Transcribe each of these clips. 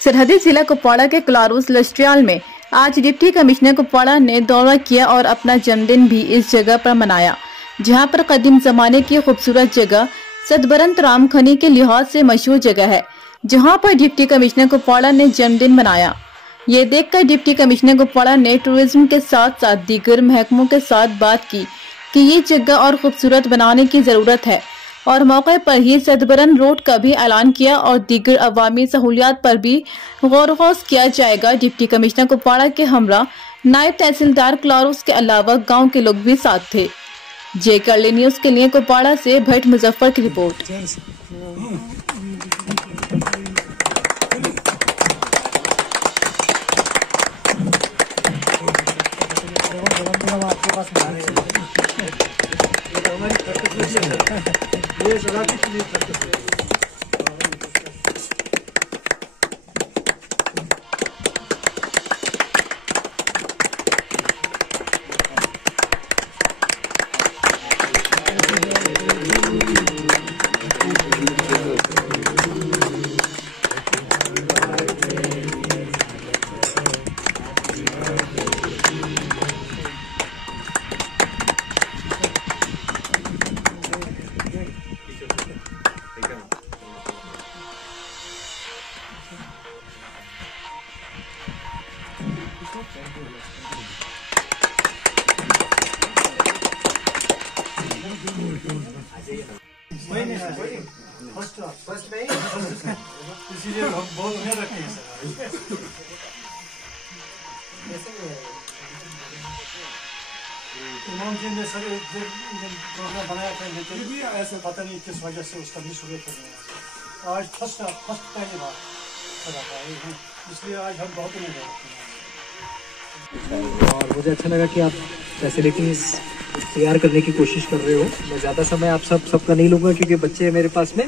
सरहदी जिला कुपवाड़ा के क्लारूस लस्ट्रियाल में आज डिप्टी कमिश्नर कुपवाड़ा ने दौरा किया और अपना जन्मदिन भी इस जगह पर मनाया, जहां पर कदीम जमाने की खूबसूरत जगह सतबरंत राम खनी के लिहाज से मशहूर जगह है, जहां पर डिप्टी कमिश्नर कुपवाड़ा ने जन्मदिन मनाया। ये देखकर डिप्टी कमिश्नर कुपवाड़ा ने टूरिज्म के साथ साथ दीगर महकमों के साथ बात की कि ये जगह और खूबसूरत बनाने की जरूरत है और मौके पर ही सतबरन रोड का भी ऐलान किया और दीगर अवामी सहूलियात पर भी गौर गौस किया जाएगा। डिप्टी कमिश्नर कुपवाड़ा के हमरा नायब तहसीलदार क्लारूस के अलावा गांव के लोग भी साथ थे। जे करले न्यूज के लिए कुपवाड़ा से भट्ट मुजफ्फर की रिपोर्ट। ये सलाह की लिए करते हैं। फर्स्ट में इसीलिए हम बहुत उम्मीद रखते हैं इमाम जी ने सर प्रोग्राम बनाया था, लेकिन भी ऐसे पता नहीं किस वजह से उसका भी शुरू कर दिया। आज फर्स्ट पहली बार चला था, इसलिए आज हम बहुत उम्मीद रखते हैं। और मुझे अच्छा लगा कि आप फैसिलिटीज़ तैयार करने की कोशिश कर रहे हो। मैं ज़्यादा समय आप सबका नहीं लूँगा क्योंकि बच्चे हैं मेरे पास में,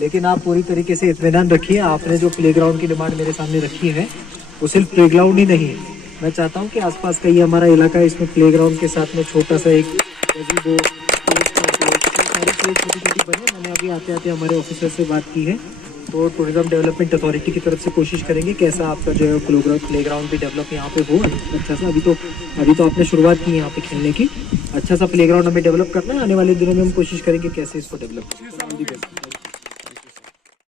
लेकिन आप पूरी तरीके से इत्मीनान रखिए। आपने जो प्लेग्राउंड की डिमांड मेरे सामने रखी है वो सिर्फ प्लेग्राउंड ही नहीं है। मैं चाहता हूँ कि आसपास का ये हमारा इलाका है, इसमें प्लेग्राउंड के साथ में छोटा सा एक गज़ीबो, सारी चीज़ छोटी छोटी बने। मैंने अभी आते आते हमारे ऑफिसर से बात की है, तो टूरिज्म डेवलपमेंट अथॉरिटी की तरफ से कोशिश करेंगे कैसा आपका जो है प्लेग्राउंड भी डेवलप यहाँ पे हो अच्छा सा। अभी तो आपने शुरुआत की यहाँ पे खेलने की, अच्छा सा प्लेग्राउंड हमें डेवलप करना है। आने वाले दिनों में हम कोशिश करेंगे कैसे इसको डेवलप करें।